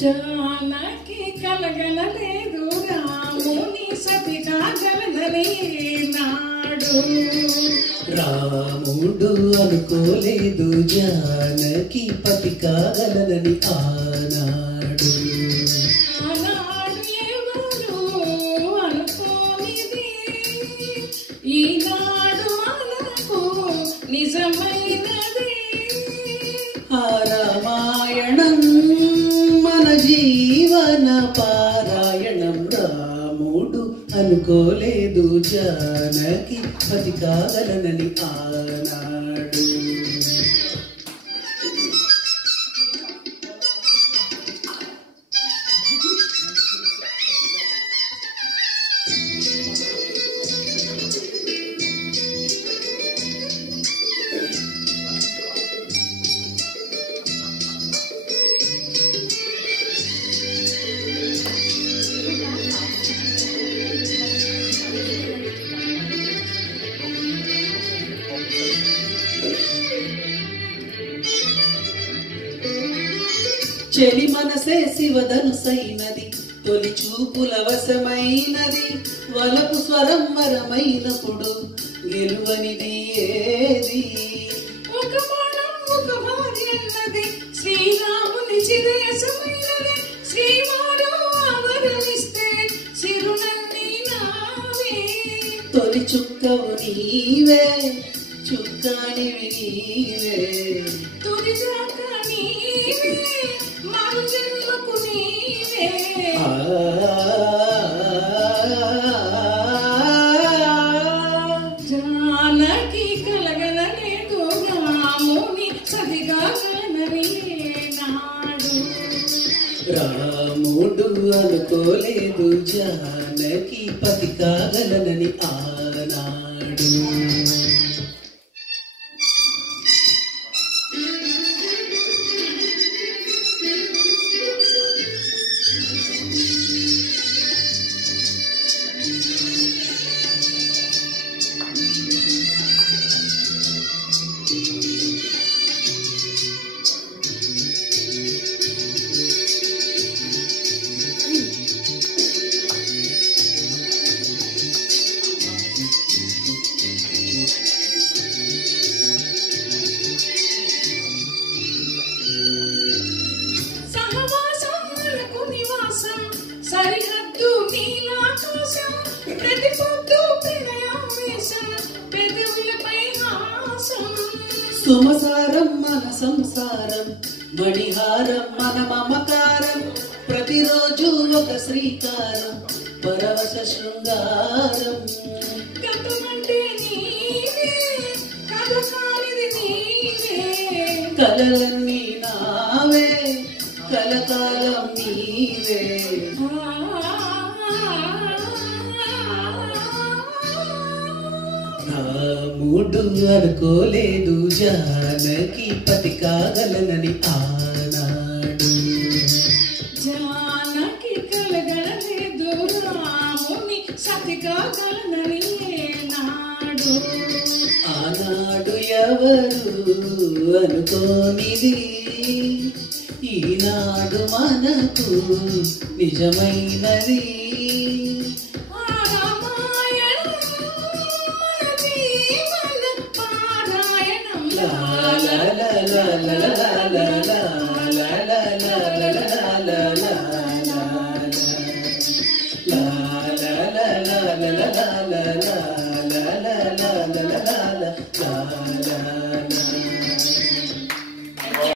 జానకి కలగనలేదు రాముని సతి కాగలననే నాడు. రాముడు అనుకోలేదు జానకి పతి కాగలనని ఆనాడు. ఆనాడు ఎవరు అనుకోనిది ఈనాడు మనకు నిజమైనది. ఆ రామాయణం మన జీవన పారాయణం. రాముడు అనుకోలేదు జానకి పతి కాగలనని ఆనాడు. చెలి మనసే శివధనుసైనది తొలి చూపుల వశమైనది. వలపు స్వరంవరమైనప్పుడు గెలువనిది ఏది. ఒక బాణం ఒక భార్య అన్నది శ్రీరాముని చిరయసమైనది. శ్రీవారు ఆవరణిస్తే చిరునన్ని నావే. తొలి చుక్కవు నీవే చుక్కానివి నీవే. తొలి జాక నీవే మరు జన్మకు నీవే. జానకి కలగనలేదు రాముని సతి కాగలనని నాడు. రాముడు అనుకోలేదు జానకి పతి కాగలనని ఆనాడు. సరిహద్దు నీలాకాశం ప్రతి పొద్దు ప్రణయావేశం పెదవులపై హాసం. సుమసారం మన సంసారం మణిహారం మన మమకారం. ప్రతిరోజు ఒక శ్రీకారం పరవశ శృంగారం. గతమంటే నీవే కలకాలిది నీవే. కలలన్నీ నావే కలకాలం నీవే. రాముడు అనుకోలేదు జానకి పతి కాగలనని ఆనాడు. జానకి కలగనలేదు రాముని సతి కాగలనని నాడు. ఆనాడు ఎవరు అనుకోనిది ఈనాడు మనకు నిజమైనది. పారాయణం లా లా లా లా లా